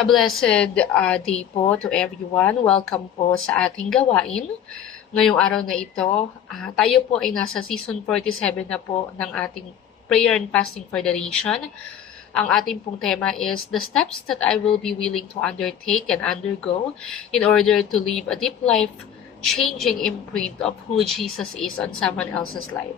A blessed day po to everyone. Welcome po sa ating gawain. Ngayong araw na ito, tayo po ay nasa season 47 na po ng ating prayer and fasting for the nation. Ang ating pong tema is the steps that I will be willing to undertake and undergo in order to live a deep life changing imprint of who Jesus is on someone else's life.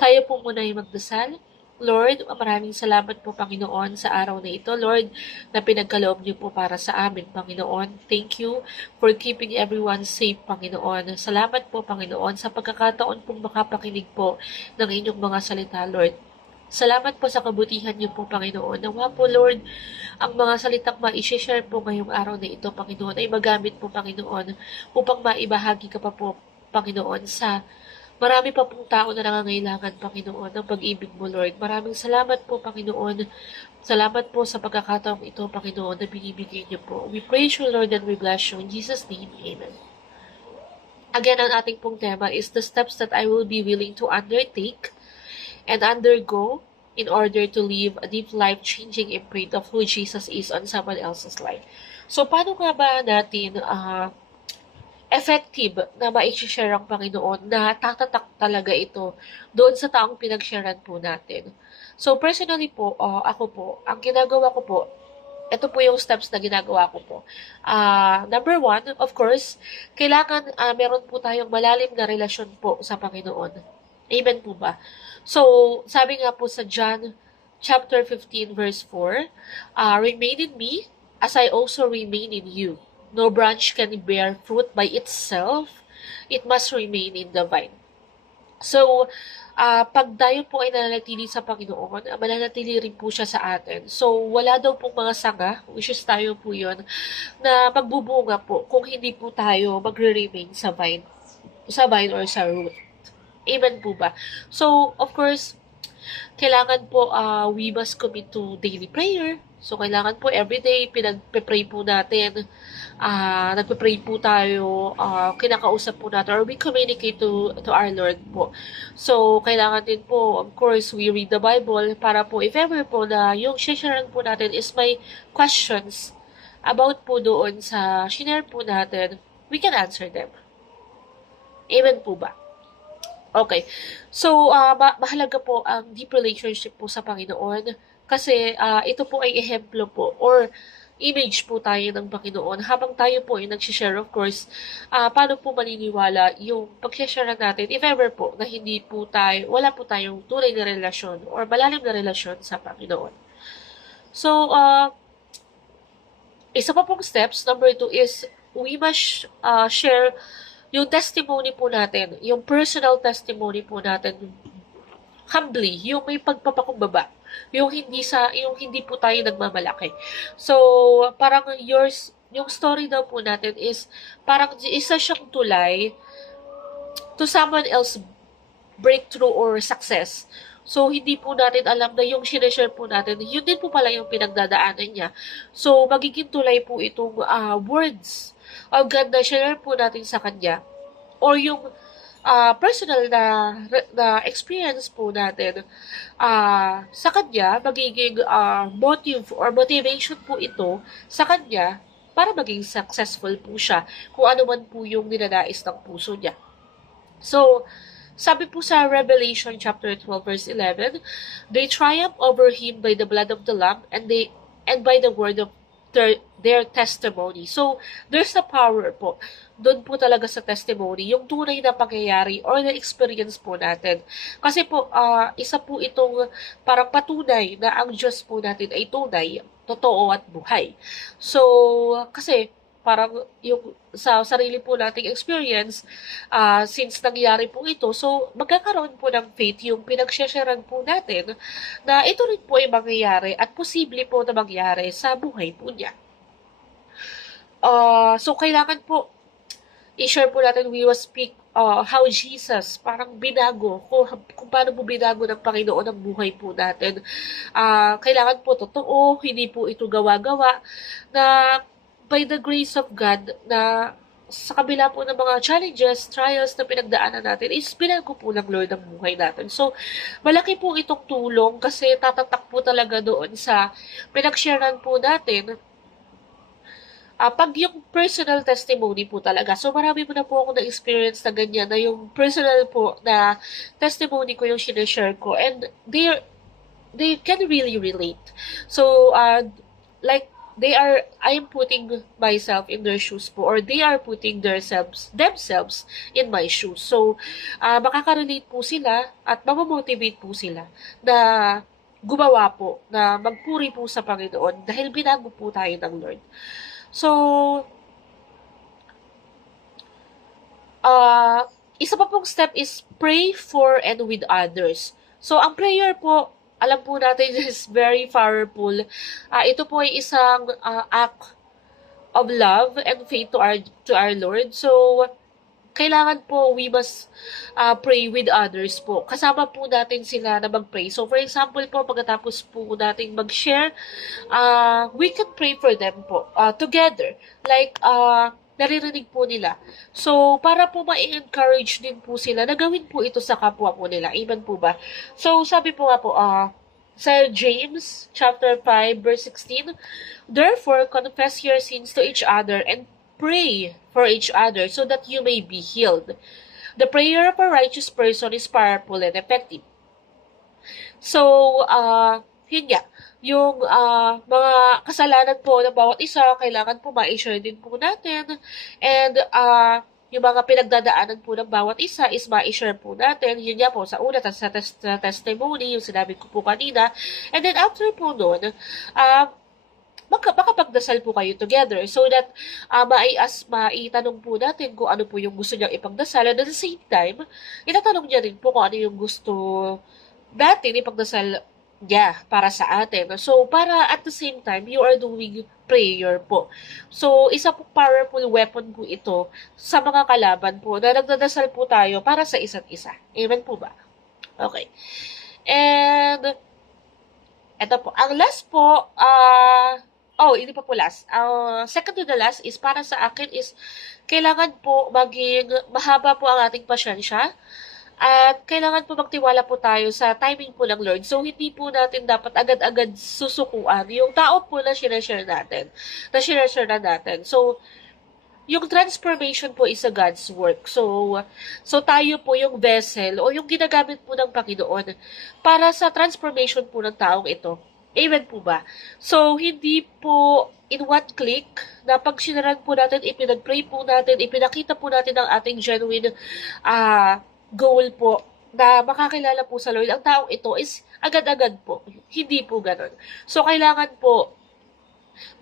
Tayo po muna ay magdasal. Lord, maraming salamat po, Panginoon, sa araw na ito, Lord, na pinagkaloob niyo po para sa amin, Panginoon. Thank you for keeping everyone safe, Panginoon. Salamat po, Panginoon, sa pagkakataon pong makapakinig po ng inyong mga salita, Lord. Salamat po sa kabutihan niyo po, Panginoon. Nawa po, Lord, ang mga salitang ma-share po ngayong araw na ito, Panginoon, ay magamit po, Panginoon, upang maibahagi ka pa po, Panginoon, sa marami pa pong tao na nangangailangan, Panginoon, ng pag-ibig mo, Lord. Maraming salamat po, Panginoon. Salamat po sa pagkakataong ito, Panginoon, na binibigay niyo po. We praise you, Lord, and we bless you. In Jesus' name, Amen. Again, ang ating pong tema is the steps that I will be willing to undertake and undergo in order to live a deep life-changing imprint of who Jesus is on someone else's life. So, paano nga ba natin effective na ma-share ang Panginoon na tatatak talaga ito doon sa taong pinag-sharean po natin? So, personally po, ako po, ang ginagawa ko po, ito po yung steps na ginagawa ko po. Number one, of course, kailangan meron po tayong malalim na relasyon po sa Panginoon. Amen po ba? So, sabi nga po sa John chapter 15 verse 4, remain in me as I also remain in you. No branch can bear fruit by itself. It must remain in the vine. So, pag tayo po ay nananatili sa Panginoon, mananatili rin po siya sa atin. So, wala daw pong mga sanga, which is tayo po yun, na magbubunga po kung hindi po tayo magre-remain sa vine or sa root. Amen po ba? So, of course, kailangan po we must commit to daily prayer. So, kailangan po everyday pinagpe-pray po natin. Nagpe-pray po tayo, kinakausap po natin, or we communicate to our Lord po. So, kailangan din po, of course, we read the Bible para po, if ever po na yung share po natin is may questions about po doon sa share po natin, we can answer them. Amen po ba? Okay. So, mahalaga po ang deep relationship po sa Panginoon kasi ito po ay ehemplo po or image po tayo ng Panginoon. Habang tayo po ay nag-share, of course, paano po maniniwala yung pag-share natin, if ever po, na hindi po tayo, wala po tayong tunay na relasyon or malalim na relasyon sa Panginoon. So, isa pa pong steps, number 2 is, we must share yung testimony po natin, yung personal testimony po natin, humbly, yung may pagpapakumbaba, yung hindi po tayo nagmamalaki. So, parang yung story daw po natin is parang isa siyang tulay to someone else breakthrough or success. So, hindi po natin alam na yung sinashare po natin, yun din po pala yung pinagdadaanan niya. So, magiging tulay po itong words of God na share po natin sa kanya or yung personal na experience po natin sa kanya, magiging motive or motivation po ito sa kanya para maging successful po siya kung ano man po yung ninanais ng puso niya. So, sabi po sa Revelation chapter 12 verse 11, they triumph over him by the blood of the Lamb and by the word of their testimony. So, there's a power po. Doon po talaga sa testimony, yung tunay na pangyayari or na experience po natin. Kasi po, isa po itong parang patunay na ang Diyos po natin ay tunay, totoo at buhay. So, kasi parang yung sa sarili po nating experience, since nangyari po ito, so magkakaroon po ng faith yung pinag-sharean po natin na ito rin po ay mangyayari at posible po na mangyari sa buhay po niya. So, kailangan po i-share po natin, we will speak how Jesus parang binago, kung paano po binago ng Panginoon ang buhay po natin. Kailangan po totoo, hindi po ito gawa-gawa, na by the grace of God, na sa kabila po ng mga challenges, trials na pinagdaanan natin, is binago po ng Lord ang buhay natin. So, malaki po itong tulong kasi tatatak po talaga doon sa pinag-sharean po natin Pag yung personal testimony po talaga, so marami po na po ako na-experience na ganyan, na yung personal po na testimony ko yung sinashare ko, and they can really relate. So, like, I am putting myself in their shoes po, or they are putting themselves in my shoes. So, makaka-relate po sila at mamomotivate po sila na gumawa po, na magpuri po sa Panginoon dahil binago po tayo ng Lord. So, uh, isa pa pong step is pray for and with others. So, ang prayer po, alam po natin is very powerful. Ito po ay isang act of love and faith to our Lord. So, kailangan po we must pray with others po. Kasama po natin sila na mag-pray. So, for example po, pagkatapos po natin mag-share, we can pray for them po together. Like, naririnig po nila. So, para po ma-encourage din po sila na gawin po ito sa kapwa po nila. Amen po ba? So, sabi po nga po, sa James chapter 5 verse 16, therefore confess your sins to each other and pray for each other so that you may be healed. The prayer of a righteous person is powerful and effective. So, yun nga, yung mga kasalanan po ng bawat isa, kailangan po ma-share din po natin. And yung mga pinagdadaanan po ng bawat isa is ma-share po natin. Yun nga po, sa una, sa testimony, yung sinabi ko po kanina. And then after po nun, makapagdasal po kayo together so that maitanong po natin kung ano po yung gusto niyang ipagdasal. And at the same time, itatanong niya rin po kung ano yung gusto natin ipagdasal niya para sa atin. So, para at the same time, you are doing prayer po. So, isa po powerful weapon po ito sa mga kalaban po na nagdadasal po tayo para sa isa't isa. Amen po ba? Okay. And, eto po. Ang last po, hindi pa po last. Second to the last is para sa akin is kailangan po maging mahaba po ang ating pasyensya. At kailangan po magtiwala po tayo sa timing po ng Lord. So, hindi po natin dapat agad-agad susukuan yung tao po na sinashare natin. Na natin. So, yung transformation po is a God's work. So tayo po yung vessel o yung ginagamit po ng Panginoon para sa transformation po ng taong ito. Amen po ba? So, hindi po in one click na pag sinaran po natin, ipinag-pray po natin, ipinakita po natin ang ating genuine goal po na makakilala po sa Lord, ang taong ito is agad-agad po. Hindi po ganun. So, kailangan po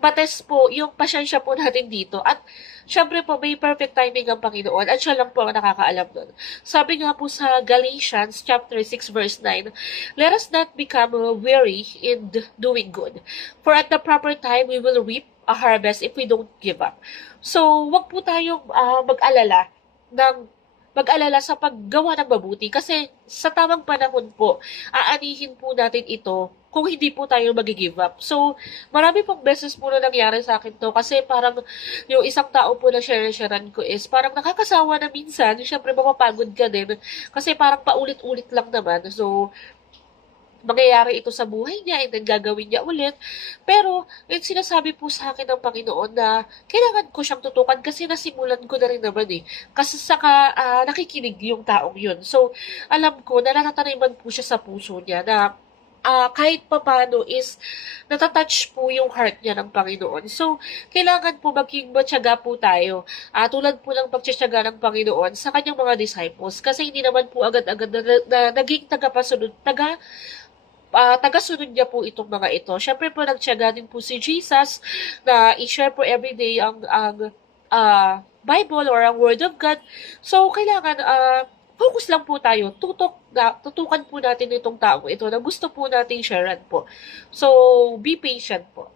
patest po yung pasyensya po natin dito. At, syempre po, may perfect timing ang Panginoon at siya lang po ang nakakaalam nun. Sabi nga po sa Galatians chapter 6 verse 9, let us not become weary in doing good. For at the proper time, we will reap a harvest if we don't give up. So, wag po tayong mag-alala sa paggawa ng mabuti kasi sa tamang panahon po, aanihin po natin ito kung hindi po tayo mag-give up. So, marami pong beses po na nangyari sa akin to kasi parang yung isang tao po na share-sharean ko is parang nakakasawa na minsan, syempre mapapagod ka din kasi parang paulit-ulit lang naman. So, mangyayari ito sa buhay niya and then gagawin niya ulit. Pero, yung sinasabi po sa akin ng Panginoon na kailangan ko siyang tutukan kasi nasimulan ko na rin naman eh. Kasi saka nakikinig yung taong yun. So, alam ko na natataniman po siya sa puso niya na kahit papano is natatouch po yung heart niya ng Panginoon. So, kailangan po maging matyaga po tayo. Tulad po ng pagtsatsaga ng Panginoon sa kanyang mga disciples. Kasi hindi naman po agad-agad na naging tagasunod niya po itong mga ito. Siyempre po, nagtiyaga din po si Jesus na i-share po everyday ang Bible or ang Word of God. So, kailangan focus lang po tayo. Tutukan po natin itong tao ito na gusto po nating sharean po. So, be patient po.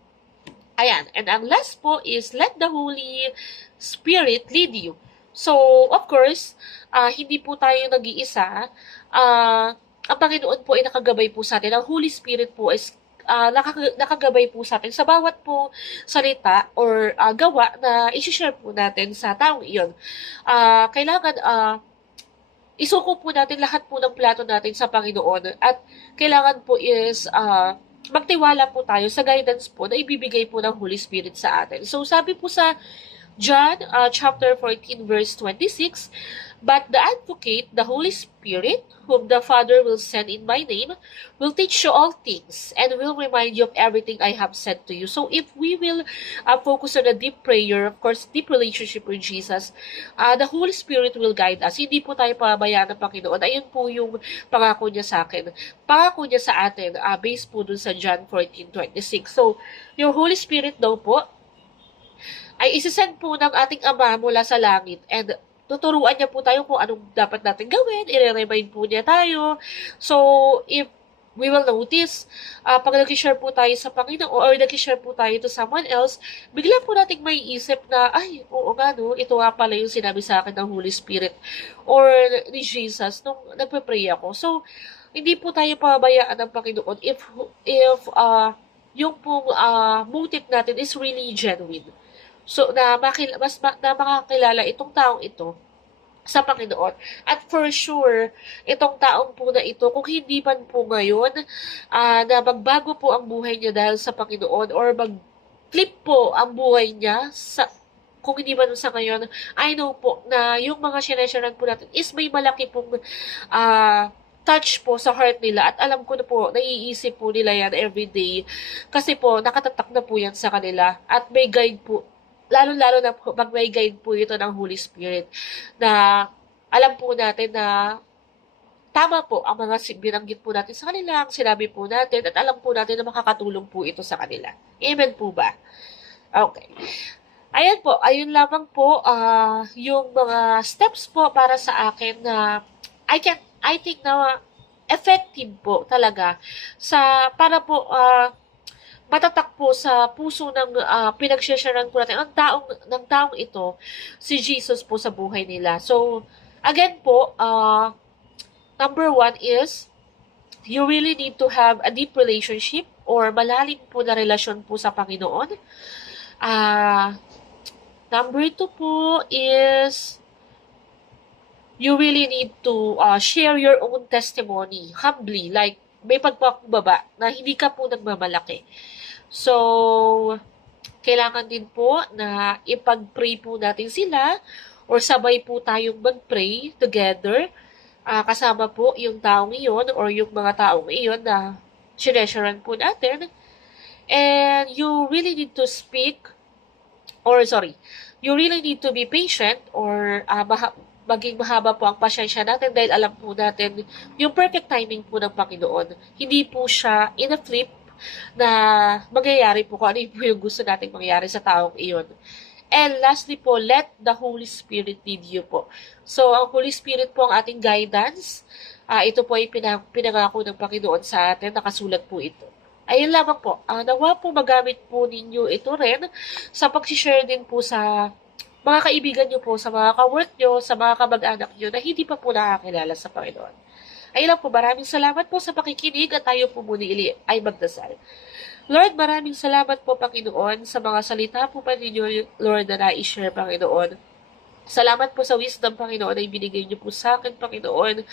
Ayan. And ang last po is let the Holy Spirit lead you. So, of course, hindi po tayo nag-iisa. Ang Panginoon po ay nakagabay po sa atin. Ang Holy Spirit po is nakagabay po sa atin sa bawat po salita or gawa na i-share po natin sa taong iyon. Kailangan isuko po natin lahat po ng plato natin sa Panginoon at kailangan po is magtiwala po tayo sa guidance po na ibibigay po ng Holy Spirit sa atin. So, sabi po sa John chapter 14 verse 26, "But the Advocate, the Holy Spirit, whom the Father will send in my name, will teach you all things and will remind you of everything I have said to you." So if we will focus on a deep prayer, of course, deep relationship with Jesus, the Holy Spirit will guide us. Hindi po tayo pabayaan ng Panginoon. Ayun po yung pangako niya sa akin. Pangako niya sa atin, based po dun sa John 14:26. So, yung Holy Spirit daw po, ay isisend po ng ating Ama mula sa langit, and tuturuan niya po tayo kung anong dapat natin gawin, i-remind po niya tayo. So, if we will notice, pag nag-share po tayo sa Panginoon or nag-share po tayo to someone else, bigla po nating may isip na, ay, oo nga no, ito nga pala yung sinabi sa akin ng Holy Spirit or ni Jesus nung nagpe-pray ako. So, hindi po tayo pabayaan ng Panginoon if yung pong motive natin is really genuine. So, na makakilala itong taong ito sa Panginoon. At for sure, itong taong po na ito, kung hindi man po ngayon, na magbago po ang buhay niya dahil sa Panginoon or mag-flip po ang buhay niya kung hindi man sa ngayon, I know po na yung mga sinasyaran po natin is may malaki pong touch po sa heart nila, at alam ko na po, naiisip po nila yan everyday kasi po, nakatatak na po yan sa kanila at may guide po, lalo-lalo na po, pag may guide po ito ng Holy Spirit, na alam po natin na tama po ang mga binanggit po natin sa kanila, ang sinabi po natin, at alam po natin na makakatulong po ito sa kanila. Amen po ba? Okay. Ayan po, ayun lamang po yung mga steps po para sa akin na I think na effective po talaga para po matatak po sa puso ng pinagsasharan po natin ng taong ito, si Jesus po sa buhay nila. So, again po, number 1 is, you really need to have a deep relationship or malalim po na relasyon po sa Panginoon. Number 2 po is, you really need to share your own testimony humbly, like may pagpakumbaba na hindi ka po nagmamalaki. So, kailangan din po na ipag-pray po natin sila or sabay po tayong mag-pray together kasama po yung taong iyon or yung mga taong iyon na sinesharan po natin. And you really need to you really need to be patient or maging mahaba po ang pasyensya natin dahil alam po natin yung perfect timing po ng Panginoon. Hindi po siya in a flip na magyayari po kung ano po yung gusto nating mangyari sa taong iyon. And lastly po, let the Holy Spirit lead you po. So, ang Holy Spirit po ang ating guidance. Ito po ay pinangako ng Panginoon sa atin. Nakasulat po ito. Ayun lamang po. Nawa po magamit po ninyo ito rin sa pag-share din po sa mga kaibigan nyo po, sa mga ka-work nyo, sa mga kamag-anak nyo na hindi pa po nakakilala sa Panginoon. Ayun lang po, maraming salamat po sa pakikinig at tayo po muna ay magdasal. Lord, maraming salamat po, Panginoon, sa mga salita po pa ninyo, Lord, na na-share, Panginoon. Salamat po sa wisdom, Panginoon, na ibinigay niyo po sa akin, Panginoon.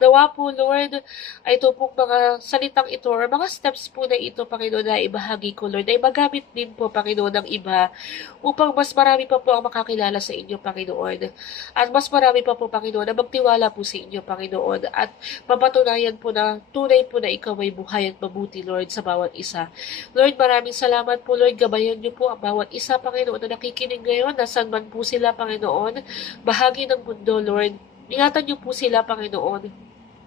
Nawa po, Lord, ay ito pong mga salitang ito or mga steps po na ito, Panginoon, na ibahagi ko, Lord, ay magamit din po, Panginoon, ng iba upang mas marami pa po ang makakilala sa inyo, Panginoon. At mas marami pa po, Panginoon, na magtiwala po sa inyo, Panginoon. At mapatunayan po na tunay po na ikaw ay buhay at mabuti, Lord, sa bawat isa. Lord, maraming salamat po, Lord. Gabayan niyo po ang bawat isa, Panginoon, na nakikinig ngayon, nasan man po sila, Panginoon, bahagi ng mundo, Lord. Ingatan niyo po sila, Panginoon,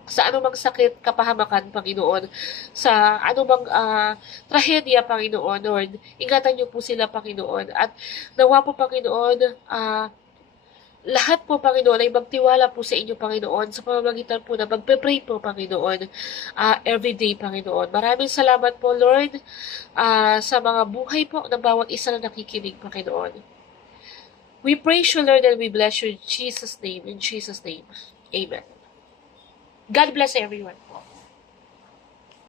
sa anumang sakit, kapahamakan, Panginoon, sa anumang trahedya, Panginoon, Lord. Ingatan niyo po sila, Panginoon. At nawa po, Panginoon, lahat po, Panginoon, ay magtiwala po sa inyo, Panginoon, sa pamamagitan po na magpe-pray po, Panginoon, everyday, Panginoon. Maraming salamat po, Lord, sa mga buhay po ng bawat isa na nakikinig, Panginoon. We praise you, Lord, and we bless you in Jesus' name. In Jesus' name. Amen. God bless everyone.